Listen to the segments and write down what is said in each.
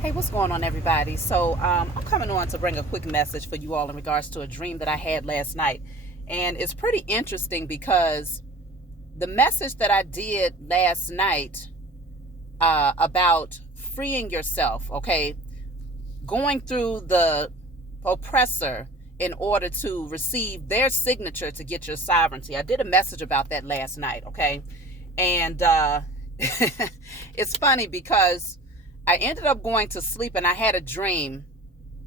Hey, what's going on, everybody? I'm coming on to bring a quick message for you all in regards to a dream that I had last night. And it's pretty interesting because the message that I did last night about freeing yourself, okay, going through the oppressor in order to receive their signature to get your sovereignty. I did a message about that last night, okay? And it's funny because I ended up going to sleep and I had a dream.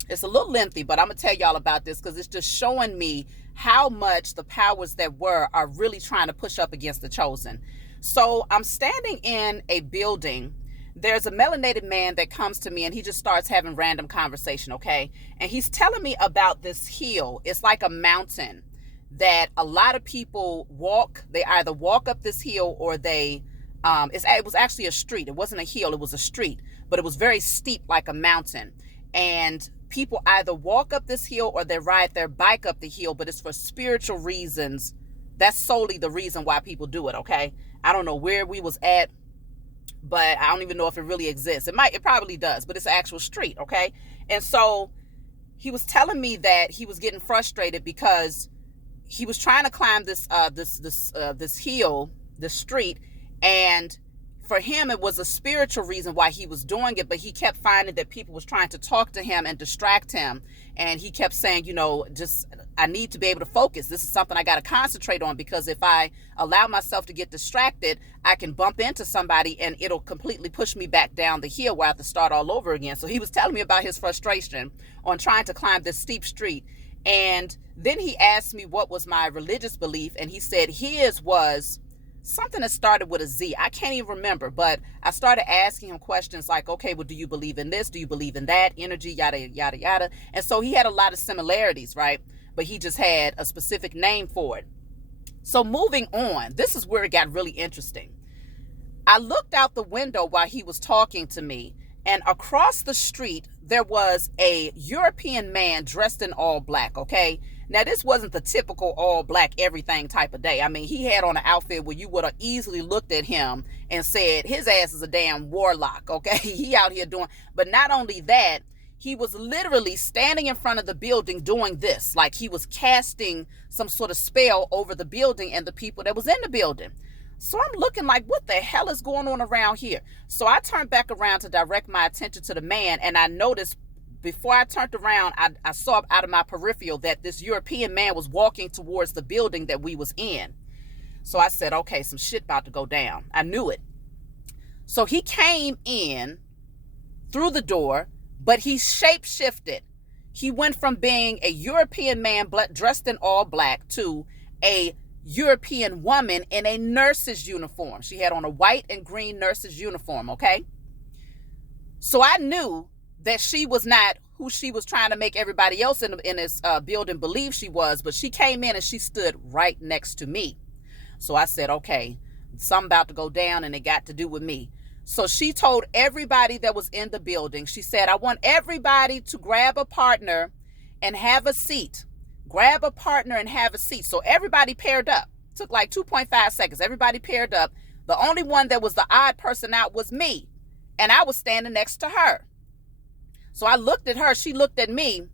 It's a little lengthy, but I'm going to tell y'all about this because it's just showing me how much the powers that were are really trying to push up against the chosen. So I'm standing in a building. There's a melanated man that comes to me and he just starts having random conversation, okay? And he's telling me about this hill. It's like a mountain that a lot of people walk. They either walk up this hill or it was actually a street. It wasn't a hill, it was a street, but it was very steep like a mountain. And people either walk up this hill or they ride their bike up the hill, but it's for spiritual reasons. That's solely the reason why people do it, okay? I don't know where we was at, but I don't even know if it really exists. It probably does, but it's an actual street, okay? And so he was telling me that he was getting frustrated because he was trying to climb this hill, this street, and for him it was a spiritual reason why he was doing it, but he kept finding that people was trying to talk to him and distract him, and he kept saying, just I need to be able to focus. This is something I got to concentrate on, because if I allow myself to get distracted, I can bump into somebody and it'll completely push me back down the hill where I have to start all over again. So he was telling me about his frustration on trying to climb this steep street. And then he asked me what was my religious belief, and he said his was something that started with a Z. I can't even remember, but I started asking him questions like, okay, well, do you believe in this? Do you believe in that? Energy, yada, yada, yada. And so he had a lot of similarities, right? But he just had a specific name for it. So moving on, this is where it got really interesting. I looked out the window while he was talking to me, and across the street, there was a European man dressed in all black, okay? Now, this wasn't the typical all black everything type of day. I mean, he had on an outfit where you would have easily looked at him and said, his ass is a damn warlock, okay? He out here doing, but not only that, he was literally standing in front of the building doing this, like he was casting some sort of spell over the building and the people that was in the building. So I'm looking like, what the hell is going on around here? So I turned back around to direct my attention to the man, and I noticed before I turned around, I saw out of my peripheral that this European man was walking towards the building that we was in. So I said, okay, some shit about to go down. I knew it. So he came in through the door, but he shape-shifted. He went from being a European man dressed in all black to a European woman in a nurse's uniform. She had on a white and green nurse's uniform, okay? So I knew that she was not who she was trying to make everybody else in this building believe she was, but she came in and she stood right next to me. So I said, okay, something about to go down, and it got to do with me. So she told everybody that was in the building, she said, I want everybody to grab a partner and have a seat. Grab a partner and have a seat. So everybody paired up. Took like 2.5 seconds. Everybody paired up. The only one that was the odd person out was me, and I was standing next to her. So I looked at her, she looked at me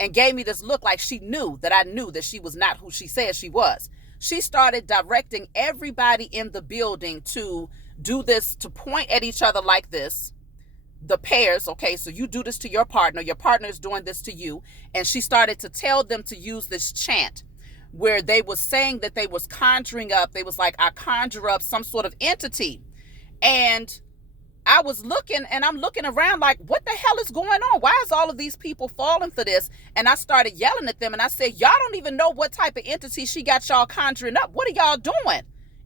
and gave me this look like she knew that I knew that she was not who she said she was. She started directing everybody in the building to do this, to point at each other like this. The pairs, okay, so you do this to your partner is doing this to you. And she started to tell them to use this chant where they was saying that they was conjuring up, they was like, I conjure up some sort of entity. And I was looking, and I'm looking around like, what the hell is going on? Why is all of these people falling for this? And I started yelling at them, and I said, y'all don't even know what type of entity she got y'all conjuring up. What are y'all doing?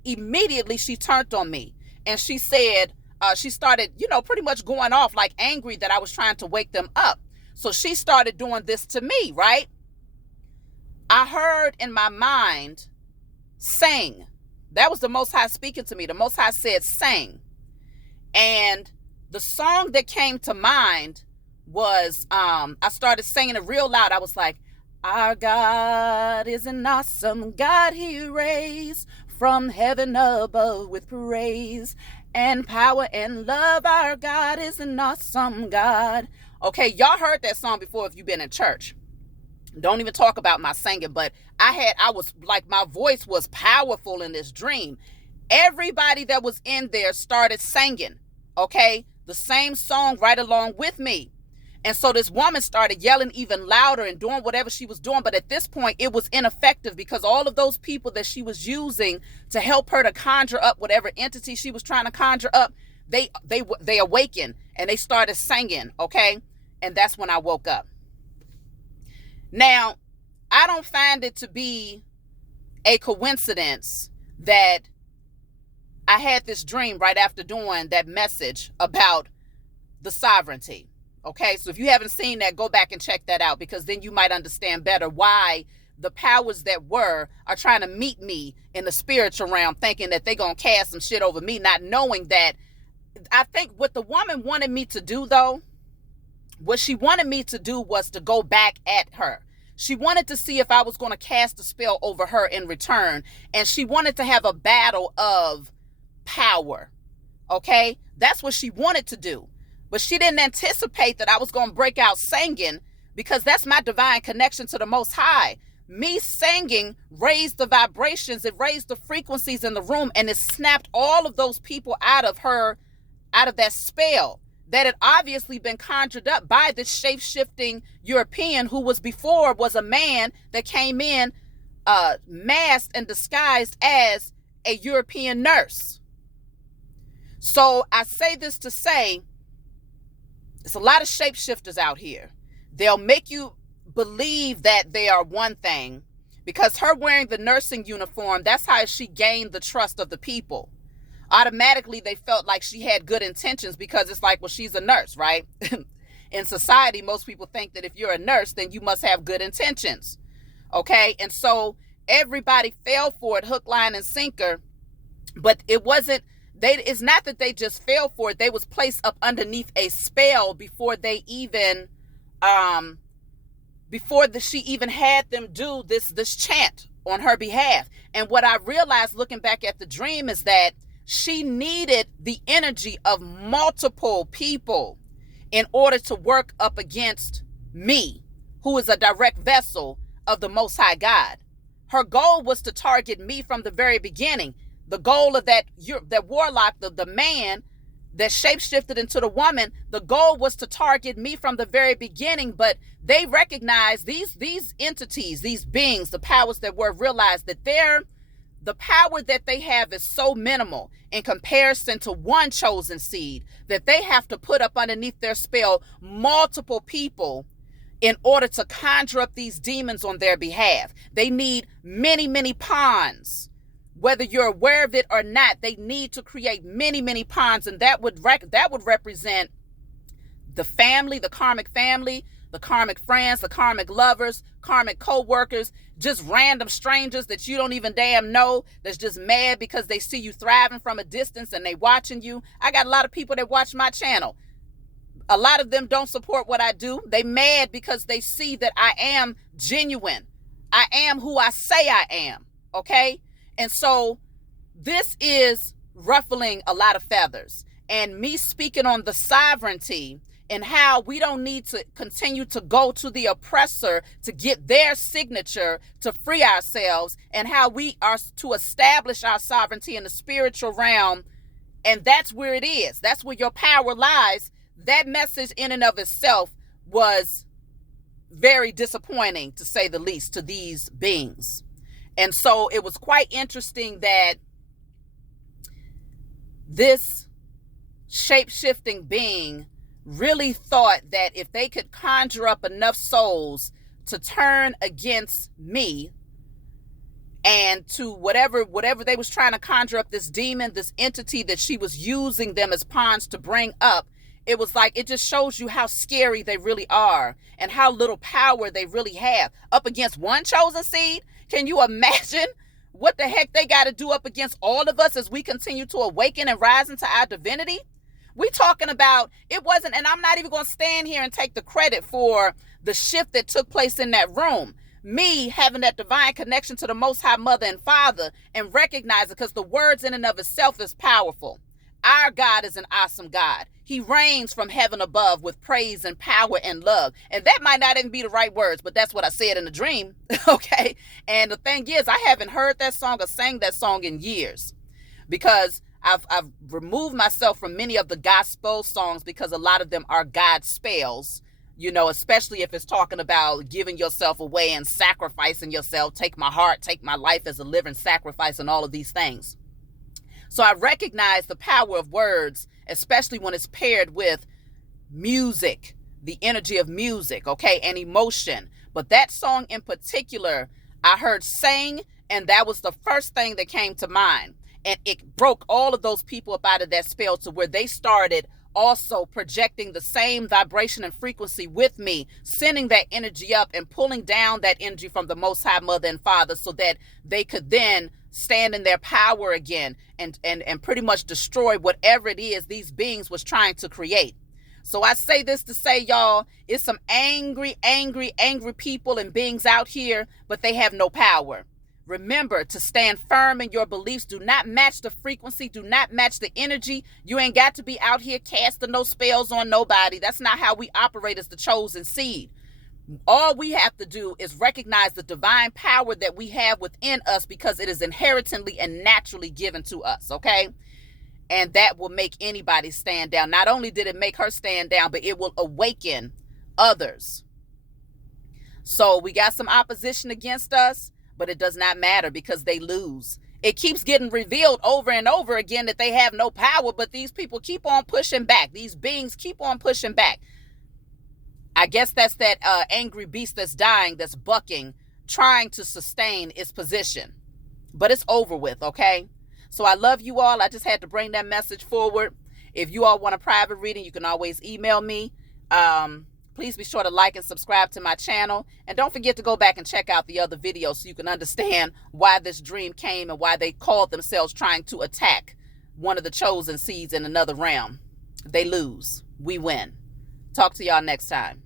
Immediately, she turned on me, and she said, she started, pretty much going off, like angry that I was trying to wake them up. So she started doing this to me, right? I heard in my mind, sing. That was the Most High speaking to me. The Most High said, sing. And the song that came to mind was, I started singing it real loud. I was like, our God is an awesome God. He raised from heaven above with praise. and power and love. Our God is an awesome God. Okay, y'all heard that song before if you've been in church. Don't even talk about my singing, but I was like, my voice was powerful in this dream. Everybody that was in there started singing, okay, the same song right along with me. And so this woman started yelling even louder and doing whatever she was doing. But at this point, it was ineffective because all of those people that she was using to help her to conjure up whatever entity she was trying to conjure up, they awakened and they started singing, okay? And that's when I woke up. Now, I don't find it to be a coincidence that I had this dream right after doing that message about the sovereignty. Okay, so if you haven't seen that, go back and check that out, because then you might understand better why the powers that were are trying to meet me in the spiritual realm, thinking that they're going to cast some shit over me, not knowing that. I think what the woman wanted me to do, though, what she wanted me to do was to go back at her. She wanted to see if I was going to cast a spell over her in return, and she wanted to have a battle of power. Okay, that's what she wanted to do. But she didn't anticipate that I was going to break out singing, because that's my divine connection to the Most High. Me singing raised the vibrations, it raised the frequencies in the room, and it snapped all of those people out of that spell that had obviously been conjured up by this shape-shifting European who was a man that came in masked and disguised as a European nurse. So I say this to say, there's a lot of shapeshifters out here. They'll make you believe that they are one thing, because her wearing the nursing uniform, that's how she gained the trust of the people. Automatically, they felt like she had good intentions, because it's like, well, she's a nurse, right? In society, most people think that if you're a nurse, then you must have good intentions. Okay? And so everybody fell for it, hook, line, and sinker. But it wasn't, it's not that they just fell for it. They was placed up underneath a spell before they even, she even had them do this chant on her behalf. And what I realized looking back at the dream is that she needed the energy of multiple people in order to work up against me, who is a direct vessel of the Most High God. Her goal was to target me from the very beginning. The goal of that warlock, the man that shapeshifted into the woman, the goal was to target me from the very beginning. But they recognized, these entities, these beings, the powers that were, realized that the power that they have is so minimal in comparison to one chosen seed that they have to put up underneath their spell multiple people in order to conjure up these demons on their behalf. They need many, many pawns. Whether you're aware of it or not, they need to create many, many pawns, and that would represent the family, the karmic family, the karmic friends, the karmic lovers, karmic co-workers, just random strangers that you don't even damn know, that's just mad because they see you thriving from a distance and they watching you. I got a lot of people that watch my channel. A lot of them don't support what I do. They mad because they see that I am genuine. I am who I say I am, okay? And so this is ruffling a lot of feathers. And me speaking on the sovereignty and how we don't need to continue to go to the oppressor to get their signature to free ourselves, and how we are to establish our sovereignty in the spiritual realm. And that's where it is. That's where your power lies. That message in and of itself was very disappointing, to say the least, to these beings. And so it was quite interesting that this shape-shifting being really thought that if they could conjure up enough souls to turn against me and to whatever they was trying to conjure up, this demon, this entity that she was using them as pawns to bring up, it was like, it just shows you how scary they really are and how little power they really have up against one chosen seed. Can you imagine what the heck they got to do up against all of us as we continue to awaken and rise into our divinity? We talking about, it wasn't, and I'm not even going to stand here and take the credit for the shift that took place in that room. Me having that divine connection to the Most High Mother and Father and recognize it, because the words in and of itself is powerful. Our God is an awesome God. He reigns from heaven above with praise and power and love. And that might not even be the right words, but that's what I said in the dream. Okay. And the thing is, I haven't heard that song or sang that song in years, because I've removed myself from many of the gospel songs, because a lot of them are God spells, especially if it's talking about giving yourself away and sacrificing yourself. Take my heart, take my life as a living sacrifice, and all of these things. So I recognize the power of words, especially when it's paired with music, the energy of music, okay, and emotion. But that song in particular, I heard sang, and that was the first thing that came to mind. And it broke all of those people up out of that spell, to where they started also projecting the same vibration and frequency with me, sending that energy up and pulling down that energy from the Most High Mother and Father, so that they could then stand in their power again and pretty much destroy whatever it is these beings was trying to create. So I say this to say, y'all, it's some angry people and beings out here, but they have no power. Remember to stand firm in your beliefs. Do not match the frequency. Do not match the energy. You ain't got to be out here casting no spells on nobody. That's not how we operate as the chosen seed. All we have to do is recognize the divine power that we have within us, because it is inherently and naturally given to us, okay? And that will make anybody stand down. Not only did it make her stand down, but it will awaken others. So we got some opposition against us, but it does not matter, because they lose. It keeps getting revealed over and over again that they have no power, but these people keep on pushing back. These beings keep on pushing back. I guess that's that angry beast that's dying, that's bucking, trying to sustain its position. But it's over with, okay? So I love you all. I just had to bring that message forward. If you all want a private reading, you can always email me. Please be sure to like and subscribe to my channel. And don't forget to go back and check out the other videos, so you can understand why this dream came and why they called themselves trying to attack one of the chosen seeds in another realm. They lose. We win. Talk to y'all next time.